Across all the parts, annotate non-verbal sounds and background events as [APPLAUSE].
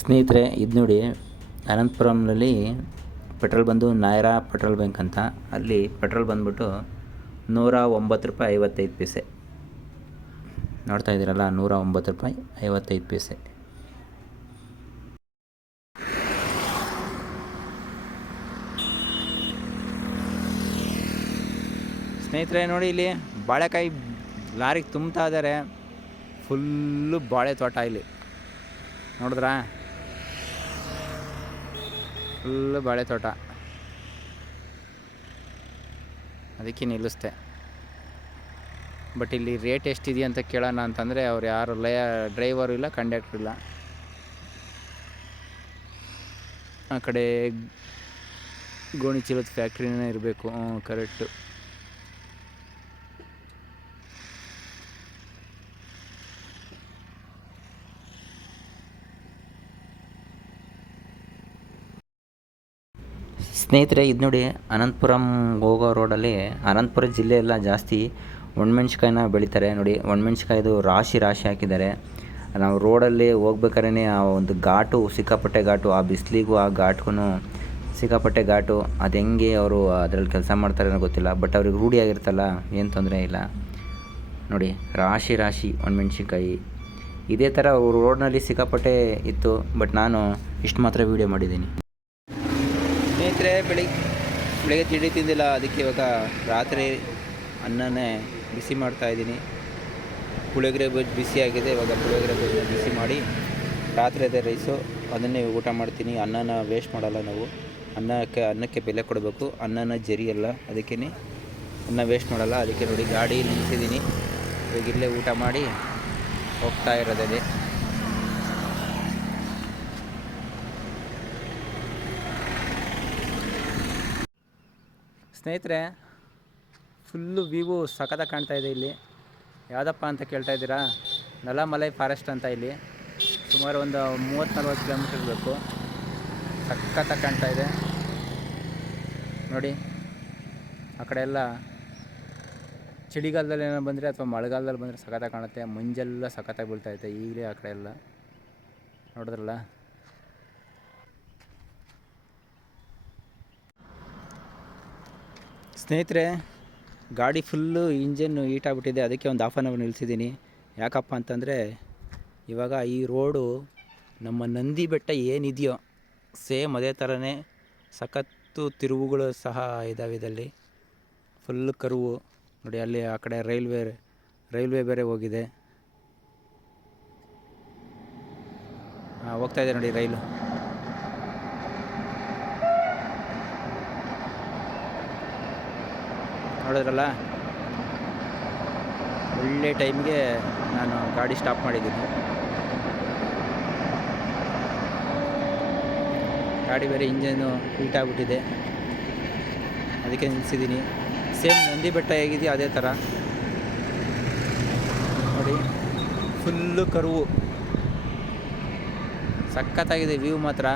ಸ್ನೇಹಿತರೆ, ಇದು ನೋಡಿ. ಅನಂತಪುರಂನಲ್ಲಿ ಪೆಟ್ರೋಲ್ ಬಂದು ನಾಯರಾ ಪೆಟ್ರೋಲ್ ಬ್ಯಾಂಕ್ ಅಂತ. ಅಲ್ಲಿ ಪೆಟ್ರೋಲ್ ಬಂದ್ಬಿಟ್ಟು ನೂರ ಒಂಬತ್ತು ರೂಪಾಯಿ ಐವತ್ತೈದು ಪೈಸೆ. ನೋಡ್ತಾ ಇದ್ದೀರಲ್ಲ, ನೂರ ಒಂಬತ್ತು ರೂಪಾಯಿ ಐವತ್ತೈದು ಪೈಸೆ. ಸ್ನೇಹಿತರೆ, ನೋಡಿ ಇಲ್ಲಿ ಬಾಳೆಕಾಯಿ ಲಾರಿಗೆ ತುಂಬ್ತಾ ಇದ್ದಾರೆ. ಫುಲ್ಲು ಬಾಳೆ ತೋಟ ಇಲ್ಲಿ. ನೋಡಿದ್ರಾ? ಫುಲ್ಲು ಬಾಳೆ ತೋಟ. ಅದಕ್ಕೆ ನಿಲ್ಲಿಸ್ದೆ. ಬಟ್ ಇಲ್ಲಿ ರೇಟ್ ಎಷ್ಟಿದೆಯಾ ಅಂತ ಕೇಳೋಣ ಅಂತಂದರೆ ಅವ್ರು ಯಾರು ಲಯ, ಡ್ರೈವರು ಇಲ್ಲ, ಕಂಡಕ್ಟ್ರ್ ಇಲ್ಲ. ಆ ಕಡೆ ಗೋಣಿ ಚೀಲದ ಫ್ಯಾಕ್ಟ್ರಿನೇ ಇರಬೇಕು. ಕರೆಕ್ಟು. ಸ್ನೇಹಿತರೆ, ಇದು ನೋಡಿ ಅನಂತಪುರಂ ಹೋಗೋ ರೋಡಲ್ಲಿ ಅನಂತಪುರ ಜಿಲ್ಲೆ ಎಲ್ಲ ಜಾಸ್ತಿ ಒಣಮೆಣ್ಸಿಕಾಯಿನ ಬೆಳೀತಾರೆ. ನೋಡಿ ಒಣಮೆಣ್ಸಿಕಾಯ್ದು ರಾಶಿ ರಾಶಿ ಹಾಕಿದ್ದಾರೆ. ನಾವು ರೋಡಲ್ಲಿ ಹೋಗ್ಬೇಕಾದ್ರೆ ಆ ಒಂದು ಘಾಟು, ಸಿಕ್ಕಾಪಟ್ಟೆ ಘಾಟು, ಆ ಬಿಸಿಲಿಗೂ ಆ ಘಾಟ್ಗೂ ಸಿಕ್ಕಾಪಟ್ಟೆ ಘಾಟು, ಅದು ಹೆಂಗೆ ಅವರು ಅದರಲ್ಲಿ ಕೆಲಸ ಮಾಡ್ತಾರೆ ಅನ್ನೋ ಗೊತ್ತಿಲ್ಲ. ಬಟ್ ಅವ್ರಿಗೆ ರೂಢಿಯಾಗಿರ್ತಲ್ಲ ಏನು ತೊಂದರೆ ಇಲ್ಲ. ನೋಡಿ, ರಾಶಿ ರಾಶಿ ಒಣಮೆಣ್ಸಿಕಾಯಿ ಇದೇ ಥರ ರೋಡ್ನಲ್ಲಿ ಸಿಕ್ಕಾಪಟ್ಟೆ ಇತ್ತು, ಬಟ್ ನಾನು ಇಷ್ಟು ಮಾತ್ರ ವೀಡಿಯೋ ಮಾಡಿದ್ದೀನಿ. ಸ್ನೇಹಿತರೆ ಬೆಳಿಗ್ಗೆ ಬೆಳಿಗ್ಗೆ ತಿಂಡಿ ತಿಂದಿಲ್ಲ, ಅದಕ್ಕೆ ಇವಾಗ ರಾತ್ರಿ ಅನ್ನನೇ ಬಿಸಿ ಮಾಡ್ತಾ ಇದ್ದೀನಿ. ಪುಳಿಯೋಗರೆ ಬಜ್ಜಿ ಬಿಸಿಯಾಗಿದೆ ಇವಾಗ ಪುಳಿಯೋಗರೆ ಬಜ್ಜಿನ ಬಿಸಿ ಮಾಡಿ ರಾತ್ರಿ ಅದೇ ರೈಸು, ಅದನ್ನೇ ಊಟ ಮಾಡ್ತೀನಿ. ಅನ್ನನ ವೇಸ್ಟ್ ಮಾಡಲ್ಲ ನಾವು. ಅನ್ನಕ್ಕೆ ಅನ್ನಕ್ಕೆ ಬೆಲೆ ಕೊಡಬೇಕು. ಅನ್ನನ ಜರಿಯಲ್ಲ ಅದಕ್ಕೇ ಅನ್ನ ವೇಸ್ಟ್ ಮಾಡಲ್ಲ. ಅದಕ್ಕೆ ನೋಡಿ ಗಾಡಿ ನಿಲ್ಲಿಸಿದ್ದೀನಿ. ಇವಾಗ ಇಲ್ಲೇ ಊಟ ಮಾಡಿ ಹೋಗ್ತಾ ಇರೋದೇ ಸ್ನೇಹಿತರೆ, ಫುಲ್ಲು ವ್ಯೂವು ಸಖತ ಕಾಣ್ತಾ ಇದೆ ಇಲ್ಲಿ. ಯಾವುದಪ್ಪ ಅಂತ ಕೇಳ್ತಾ ಇದ್ದೀರಾ? ನಲಮಲೈ ಫಾರೆಸ್ಟ್ ಅಂತ ಇಲ್ಲಿ. ಸುಮಾರು ಒಂದು ಮೂವತ್ತು ನಲ್ವತ್ತು ಕಿಲೋಮೀಟರ್ ಬೇಕು. ಸಖತ್ತಾಗಿ ಕಾಣ್ತಾ ಇದೆ. ನೋಡಿ, ಆ ಕಡೆ ಎಲ್ಲ ಚಳಿಗಾಲದಲ್ಲಿ ಏನೋ ಬಂದರೆ ಅಥವಾ ಮಳೆಗಾಲದಲ್ಲಿ ಬಂದರೆ ಸಖತ್ತಾಗಿ ಕಾಣುತ್ತೆ. ಮಂಜೆಲ್ಲ ಸಖತ್ತಾಗಿ ಬೀಳ್ತಾ ಇದೆ ಈಗಲೇ ಆ ಕಡೆ ಎಲ್ಲ. ನೋಡಿದ್ರಲ್ಲ? ಸ್ನೇಹಿತರೆ, ಗಾಡಿ ಫುಲ್ಲು ಇಂಜನ್ನು ಹೀಟ್ ಆಗಿಬಿಟ್ಟಿದೆ, ಅದಕ್ಕೆ ಒಂದು ಹಾಫ್ ಆನ್ ಅವರ್ ನಿಲ್ಲಿಸಿದ್ದೀನಿ. ಯಾಕಪ್ಪ ಅಂತಂದರೆ, ಇವಾಗ ಈ ರೋಡು ನಮ್ಮ ನಂದಿ ಬೆಟ್ಟ ಏನಿದೆಯೋ ಸೇಮ್ ಅದೇ ಥರನೇ ಸಖತ್ತು ತಿರುವುಗಳು ಸಹ ಇದ್ದಾವೆ ಇದರಲ್ಲಿ. Full curve. ನೋಡಿ, ಅಲ್ಲಿ ಆ ಕಡೆ ರೈಲ್ವೆ ರೈಲ್ವೆ ಬೇರೆ ಹೋಗಿದೆ. ಹೋಗ್ತಾ ಇದೆ ನೋಡಿ ರೈಲು. ನೋಡಿದ್ರಲ್ಲ? ಒಳ್ಳೆ ಟೈಮ್ಗೆ ನಾನು ಗಾಡಿ ಸ್ಟಾಪ್ ಮಾಡಿದ್ದೀನಿ. ಗಾಡಿ ಬೇರೆ ಇಂಜನ್ನು ಹೀಟ್ ಆಗಿಬಿಟ್ಟಿದೆ. ಅದಕ್ಕೆ ನಿಲ್ಲಿಸಿದ್ದೀನಿ ಸೇಮ್ ನಂದಿ ಬೆಟ್ಟ ಹೇಗಿದೆಯೋ ಅದೇ ಥರ. ನೋಡಿ ಫುಲ್ಲು ಕರುವು. ಸಖತ್ತಾಗಿದೆ ವ್ಯೂ ಮಾತ್ರ.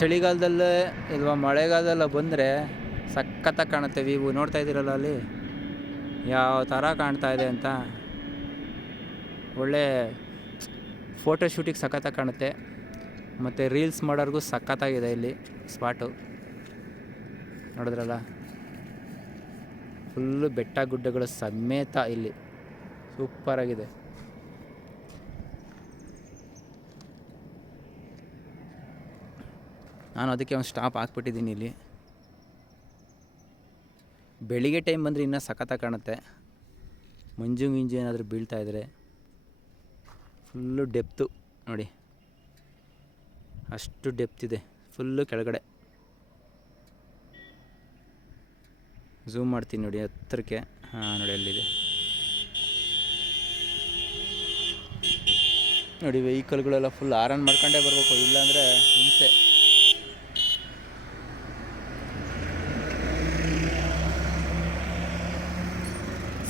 ಚಳಿಗಾಲದಲ್ಲೇ ಇಲ್ವಾ ಮಳೆಗಾಲದಲ್ಲ ಬಂದರೆ ಸಖತ್ತಾಗಿ ಕಾಣುತ್ತೆ ವೀವು ನೋಡ್ತಾ ಇದ್ದೀರಲ್ಲ ಅಲ್ಲಿ? ಯಾವ ಥರ ಕಾಣ್ತಾ ಇದೆ ಅಂತ. ಒಳ್ಳೆ ಫೋಟೋ ಶೂಟಿಗೆ ಸಖತ್ತಾಗಿ ಕಾಣುತ್ತೆ. ಮತ್ತು ರೀಲ್ಸ್ ಮಾಡೋರ್ಗೂ ಸಖತ್ತಾಗಿದೆ ಇಲ್ಲಿ ಸ್ಪಾಟು ನೋಡಿದ್ರಲ್ಲ? ಫುಲ್ಲು ಬೆಟ್ಟ ಗುಡ್ಡಗಳು ಸಮೇತ ಇಲ್ಲಿ. ಸೂಪರಾಗಿದೆ ನಾನು ಅದಕ್ಕೆ ಒಂದು ಸ್ಟಾಪ್ ಹಾಕ್ಬಿಟ್ಟಿದ್ದೀನಿ ಇಲ್ಲಿ. ಬೆಳಿಗ್ಗೆ ಟೈಮ್ ಬಂದರೆ ಇನ್ನೂ ಸಖತ್ತಾಗಿ ಕಾಣುತ್ತೆ. ಮಂಜು ಗಿಂಜು ಏನಾದರೂ ಬೀಳ್ತಾ ಇದ್ದರೆ ಫುಲ್ಲು ಡೆಪ್ತು ನೋಡಿ. ಅಷ್ಟು ಡೆಪ್ತ್ ಇದೆ, ಫುಲ್ಲು ಕೆಳಗಡೆ. ಝೂಮ್ ಮಾಡ್ತೀನಿ ನೋಡಿ ಹತ್ತಿರಕ್ಕೆ ಹಾಂ, ನೋಡಿ ಅಲ್ಲಿದೆ. ನೋಡಿ ವೆಹಿಕಲ್ಗಳೆಲ್ಲ ಫುಲ್ ಆರನ್ ಮಾಡ್ಕೊಂಡೇ ಬರಬೇಕು, ಇಲ್ಲಾಂದರೆ ಹಿಂಸೆ.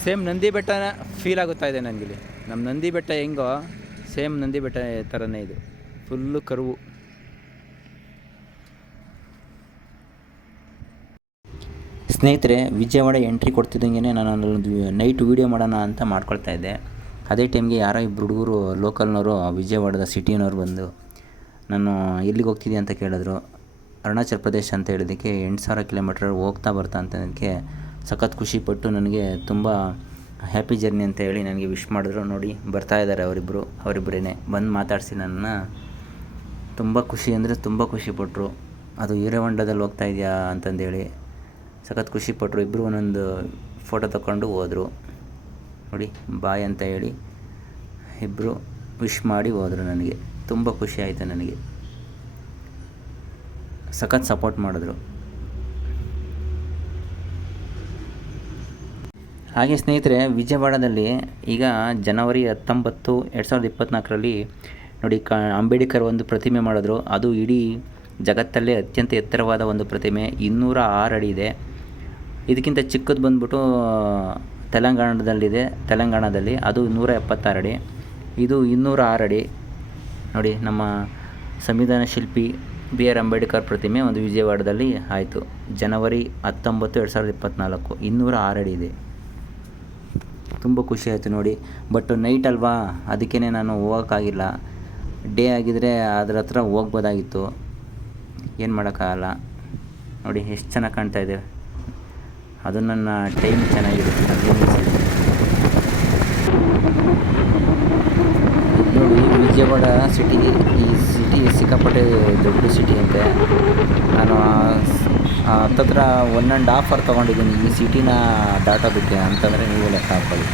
ಸೇಮ್ ನಂದಿ ಬೆಟ್ಟ ಫೀಲ್ ಆಗುತ್ತಾ ಇದೆ ನನಗಿಲ್ಲಿ. ನಮ್ಮ ನಂದಿ ಬೆಟ್ಟ ಹೆಂಗೋ, ಸೇಮ್ ನಂದಿ ಬೆಟ್ಟ ಥರನೇ ಇದು. Full curve. ಸ್ನೇಹಿತರೆ, ವಿಜಯವಾಡ ಎಂಟ್ರಿ ಕೊಡ್ತಿದ್ದಂಗೆ ನಾನು ಅಲ್ಲೊಂದು ನೈಟ್ ವೀಡಿಯೋ ಮಾಡೋಣ ಅಂತ ಮಾಡ್ಕೊಳ್ತಾ ಇದ್ದೆ. ಅದೇ ಟೈಮ್ಗೆ ಯಾರೋ ಇಬ್ಬರು ಹುಡುಗರು ಲೋಕಲ್ನವರು ವಿಜಯವಾಡದ ಸಿಟಿನವ್ರು ಬಂದು, ನಾನು ಎಲ್ಲಿಗೆ ಹೋಗ್ತಿದ್ದೆ ಅಂತ ಕೇಳಿದ್ರು. ಅರುಣಾಚಲ ಪ್ರದೇಶ ಅಂತ ಹೇಳಿದ್ದಕ್ಕೆ ಎಂಟು ಸಾವಿರ ಕಿಲೋಮೀಟ್ರ್ ಹೋಗ್ತಾ ಬರ್ತಾ ಅಂತ ಅದಕ್ಕೆ ಸಖತ್ ಖುಷಿಪಟ್ಟು ನನಗೆ ತುಂಬ ಹ್ಯಾಪಿ ಜರ್ನಿ ಅಂತ ಹೇಳಿ ನನಗೆ ವಿಶ್ ಮಾಡಿದ್ರು. ನೋಡಿ, ಬರ್ತಾ ಇದ್ದಾರೆ ಅವರಿಬ್ಬರು ಅವರಿಬ್ಬರೇ ಬಂದು ಮಾತಾಡಿಸಿ ನನ್ನ ತುಂಬ ಖುಷಿ ಅಂದರೆ ತುಂಬ ಖುಷಿಪಟ್ಟರು ಅದು ಹೀರೋಹೊಂಡದಲ್ಲಿ ಹೋಗ್ತಾ ಇದೆಯಾ ಅಂತಂದೇಳಿ ಸಖತ್ ಖುಷಿಪಟ್ಟರು ಇಬ್ಬರು ಒಂದೊಂದು ಫೋಟೋ ತಗೊಂಡು ಹೋದರು. ನೋಡಿ ಬಾಯ್ ಅಂತ ಹೇಳಿ ಇಬ್ಬರು ವಿಶ್ ಮಾಡಿ ಹೋದರು ನನಗೆ. ತುಂಬ ಖುಷಿ ಆಯಿತು ನನಗೆ. ಸಖತ್ ಸಪೋರ್ಟ್ ಮಾಡಿದ್ರು. ಹಾಗೆ ಸ್ನೇಹಿತರೆ, ವಿಜಯವಾಡದಲ್ಲಿ ಈಗ ಜನವರಿ ಹತ್ತೊಂಬತ್ತು ಎರಡು ಸಾವಿರದ ಇಪ್ಪತ್ತ್ನಾಲ್ಕರಲ್ಲಿ ನೋಡಿ ಕ, ಅಂಬೇಡ್ಕರ್ ಒಂದು ಪ್ರತಿಮೆ ಮಾಡಿದ್ರು. ಅದು ಇಡೀ ಜಗತ್ತಲ್ಲೇ ಅತ್ಯಂತ ಎತ್ತರವಾದ ಒಂದು ಪ್ರತಿಮೆ. ಇನ್ನೂರ ಆರು ಅಡಿ ಇದೆ. ಇದಕ್ಕಿಂತ ಚಿಕ್ಕದು ಬಂದ್ಬಿಟ್ಟು, ತೆಲಂಗಾಣದಲ್ಲಿದೆ. ತೆಲಂಗಾಣದಲ್ಲಿ ಅದು ನೂರ ಎಪ್ಪತ್ತಾರು ಅಡಿ. ಇದು ಇನ್ನೂರ ಆರು ಅಡಿ. ನೋಡಿ, ನಮ್ಮ ಸಂವಿಧಾನ ಶಿಲ್ಪಿ ಬಿ ಆರ್ ಅಂಬೇಡ್ಕರ್ ಪ್ರತಿಮೆ ಒಂದು ವಿಜಯವಾಡದಲ್ಲಿ ಆಯಿತು. ಜನವರಿ ಹತ್ತೊಂಬತ್ತು ಎರಡು ಸಾವಿರದ ಇಪ್ಪತ್ತ್ನಾಲ್ಕು ಇನ್ನೂರ ಆರು ಅಡಿ ಇದೆ. ತುಂಬ ಖುಷಿ ಆಯಿತು ನೋಡಿ. ಬಟ್ ನೈಟ್ ಅಲ್ವಾ ಅದಕ್ಕೇ ನಾನು ಹೋಗೋಕ್ಕಾಗಿಲ್ಲ. ಡೇ ಆಗಿದ್ದರೆ ಅದ್ರ ಹತ್ರ ಹೋಗ್ಬೋದಾಗಿತ್ತು. ಏನು ಮಾಡೋಕ್ಕಾಗಲ್ಲ. ನೋಡಿ, ಎಷ್ಟು ಚೆನ್ನಾಗಿ ಕಾಣ್ತಾ ಇದೆ. ಅದು ನನ್ನ ಟೈಮ್ ಚೆನ್ನಾಗಿರುತ್ತೆ ಅದೇನು ಸರಿ. ನೋಡಿ ವಿಜಯವಾಡ ಸಿಟಿ ಈ ಸಿಟಿ ಸಿಕ್ಕಾಪಟ್ಟೆ ದೊಡ್ಡ ಸಿಟಿ ಅಂತೆ. ನಾನು ಹತ್ತತ್ರ ಒನ್ ಆ್ಯಂಡ್ ಹಾಫ್ ಅವರ್ ತೊಗೊಂಡಿದ್ದೀನಿ. ಈ ಸಿಟಿನ ಡಾಟಾ ದಾಟೋದಕ್ಕೆ ಅಂತಂದರೆ ನೀವು ಲೆಕ್ಕ ಹಾಕೊಳ್ಳಿ.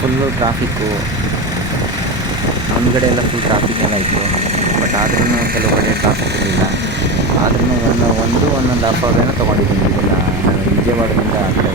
ಫುಲ್ಲು ಟ್ರಾಫಿಕ್ಕು ಮುಂದ್ಗಡೆ ಎಲ್ಲ ಫುಲ್ ಟ್ರಾಫಿಕ್ ಎಲ್ಲ ಇತ್ತು. ಬಟ್ ಆದ್ರೂ ಕೆಲವು ಕಡೆ ಟ್ರಾಫಿಕ್ ಇರಲಿಲ್ಲ. ಆದ್ರೂ ಒಂದು ಒಂದು ಒಂದೊಂದು ಹಾಫ್ ಏನೋ ತೊಗೊಂಡಿದ್ದೀನಿ. ಇದೆಲ್ಲ ವಿಜಯವಾಡದಿಂದ ಆಗ್ತಾ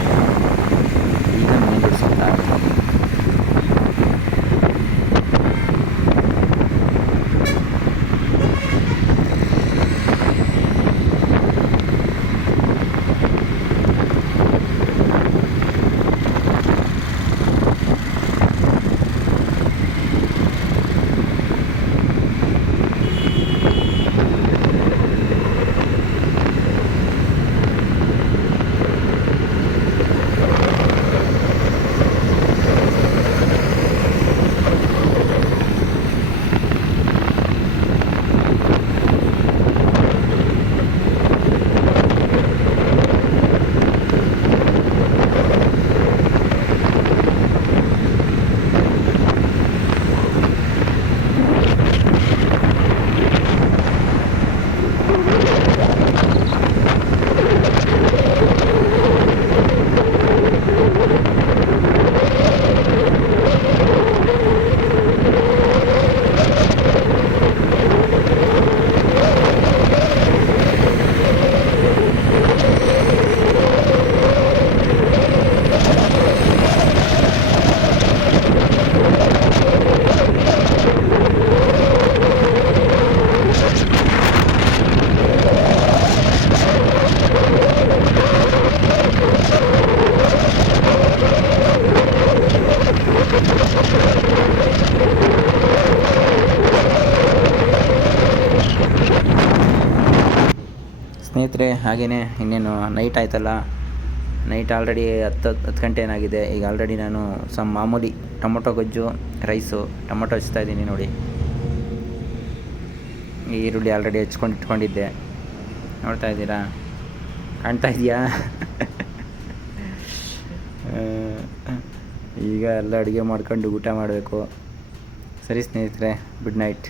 ಸ್ನೇಹಿತರೆ ಹಾಗೆಯೇ ಇನ್ನೇನು ನೈಟ್ ಆಯ್ತಲ್ಲ ನೈಟ್ ಆಲ್ರೆಡಿ ಹತ್ತು ಹತ್ತು ಗಂಟೆ ಏನಾಗಿದೆ, ಈಗ ಆಲ್ರೆಡಿ ನಾನು ಸಮ್ ಮಾಮೂಲಿ ಟೊಮೊಟೊ ಗೊಜ್ಜು ರೈಸು ಟೊಮೊಟೊ ಹಚ್ತಾ ಇದ್ದೀನಿ ನೋಡಿ. ಈರುಳ್ಳಿ ಆಲ್ರೆಡಿ ಹಚ್ಕೊಂಡು ಇಟ್ಕೊಂಡಿದ್ದೆ. ನೋಡ್ತಾ ಇದ್ದೀರಾ? ಕಾಣ್ತಾ ಇದೆಯಾ [LAUGHS] ಈಗ ಎಲ್ಲ ಅಡುಗೆ ಮಾಡ್ಕೊಂಡು ಊಟ ಮಾಡಬೇಕು. ಸರಿ ಸ್ನೇಹಿತರೆ ಗುಡ್ ನೈಟ್